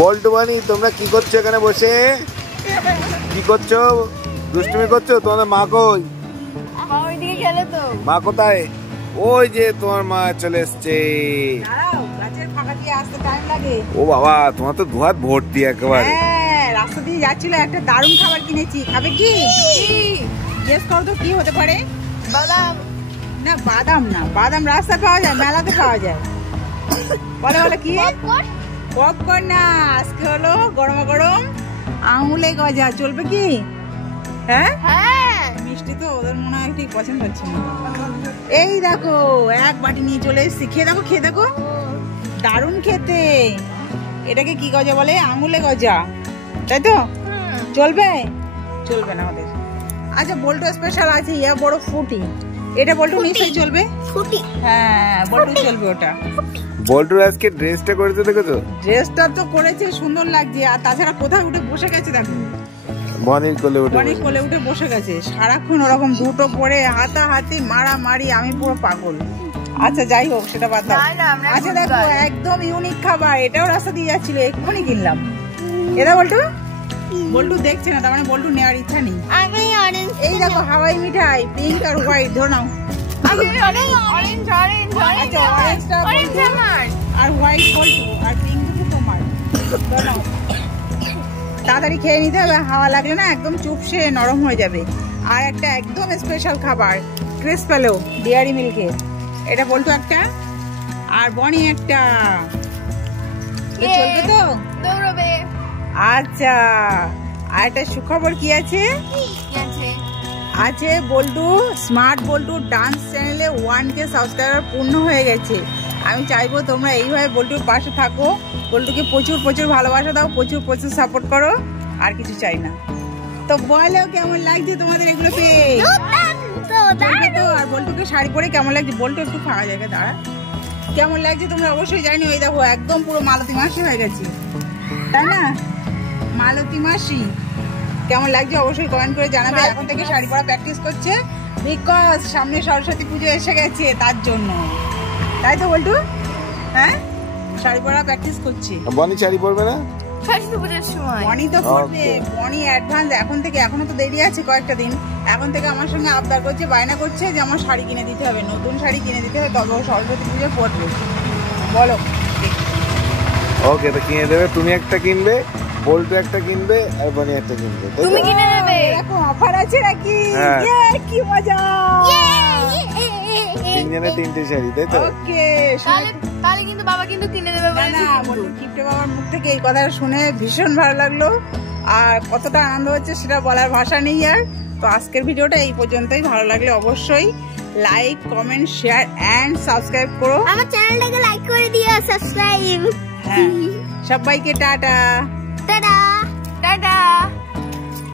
বল্টু বানি তোমরা কি করছো এখানে বসে? কি করছো? দুষ্টুমি করছো? তোমাদের মা কই? মা কোথায়? ওই যে তোমার মা চলে এসছে। ও বাবা, তোমার তো দুহাত ভর্তি একেবারে। রাস্তা দিয়ে যাচ্ছিল, একটা দারুণ খাবার কিনেছি। খাবে কি? গেস করো তো কি হতে পারে? বাদাম না, বাদাম না। বাদাম রাস্তায় পাওয়া যায়, মেলাতে পাওয়া যায়। বলে বলে কি? পপকর্ন না, আজকে হলো গরমা গরম আঙুলে গজা। চলবে কি? হ্যাঁ হ্যাঁ, মিষ্টি তো ওদের মনে হয় ঠিক পছন্দ হচ্ছে না। এই দেখো এক বাটি নিয়ে চলে এসেছি। খেয়ে দেখো, খেয়ে দেখো, দারুণ খেতে। এটাকে কি গজা বলে? আঙুলে গজা, তাই তো? চলবে? চলবে না ওদের। আচ্ছা, বল্টু স্পেশাল আছে, ইয়া বড় ফুটি। এটা বল্টু নিশ্চয়ই চলবে। ফুটি, হ্যাঁ বল্টু চলবে ওটা। বল্টু আজকে ড্রেসটা করেছে, দেখেছো? ড্রেসটা তো করেছে, সুন্দর লাগছে। আর তাছাড়া কোথায় উঠে বসে গেছে দেখো, বনির কোলে উঠে। বনির কোলে উঠে বসে গেছে। সারাক্ষণ ওরকম দুটো পরে হাতাহাতি মারামারি, আমি পুরো পাগল। আচ্ছা যাই হোক, সেটা বাদ দাও। আচ্ছা দেখো, একদম ইউনিক খাবার। এটাও রাস্তা দিয়ে যাচ্ছিল, এক্ষুনি কিনলাম। এটা বল্টু, বল্টু দেখছে না, তার মানে বল্টু নেওয়ার ইচ্ছা নেই। এই দেখো হাওয়াই মিঠাই, পিঙ্ক আর হোয়াইট। ধরো নাও। আর হোয়াইট বল্টু, আর পিঙ্ক তোমার। ধরো নাও, তাড়াতাড়ি খেয়ে নিতে হবে, হাওয়া লাগলে না একদম চুপসে নরম হয়ে যাবে। আর একটা একদম স্পেশাল খাবার, ক্রিস পেলো ডেয়ারি মিল্কে। এটা বল্টু একটা, আর বনি একটা। চলবে তো? দৌড়বে। আচ্ছা, আর একটা সুখবর কি আছে? আছে বল্টু, স্মার্ট বল্টু ডান্স চ্যানেলে 1K সাবস্ক্রাইবার পূর্ণ হয়ে গেছে। আমি চাইবো তোমরা এইভাবে বল্টুর পাশে থাকো, বল্টুকে প্রচুর প্রচুর ভালোবাসা দাও, প্রচুর প্রচুর সাপোর্ট করো। আর কিছু চাই না। তো বলো কেমন লাগছে তোমাদের এগুলো পেয়ে? তো আর বল্টুকে শাড়ি পরে কেমন লাগছে? বল্টু একটু ফাঁকা জায়গা দাঁড়া। কেমন লাগছে তোমরা অবশ্যই জানি। ওই দেখো একদম পুরো মালতী মাসি হয়ে গেছি, তাই না? মালতী মাসি কেমন লাগছে অবশ্যই কমেন্ট করে জানাবে। এখন থেকে শাড়ি পরা প্র্যাকটিস করছে, বিকজ সামনে সরস্বতী পুজো এসে গেছে, তার জন্য। তাই তো বল্টু? হ্যাঁ, শাড়ি পরা প্র্যাকটিস করছে। বনি শাড়ি পরবে না? বনি তো পরবে, বনি অ্যাডভান্স এখন থেকে। এখনো তো দেরি আছে কয়েকটা দিন। এখন থেকে আমার সঙ্গে আবদার করছে, বায়না করছে যে আমার শাড়ি কিনে দিতে হবে, নতুন শাড়ি কিনে দিতে হবে, তবে সরস্বতী পুজো পরবে। বলো। ওকে, তো কিনে দেবে। তুমি একটা কিনবে, বল্টু একটা কিনবে, আর বনি একটা কিনবে। তুমি কিনে নেবে। দেখো অফার আছে নাকি? কি মজা! তিনজনে তিনটে শাড়ি, তাই তো? ওকে, তাহলে কিন্তু বাবা কিন্তু কিনে দেবে বলে। না, বল্টু কিপটে বাবার মুখ থেকে এই কথাটা শুনে ভীষণ ভালো লাগলো। আর কতটা আনন্দ হচ্ছে সেটা বলার ভাষা নেই আর। তো আজকের ভিডিওটা এই পর্যন্তই। ভালো লাগলে অবশ্যই like, comment, share and subscribe করো। আমার চ্যানেলটাকে লাইক করে দিও, সাবস্ক্রাইব। হ্যাঁ, সবাইকে টাটা। Tata tata.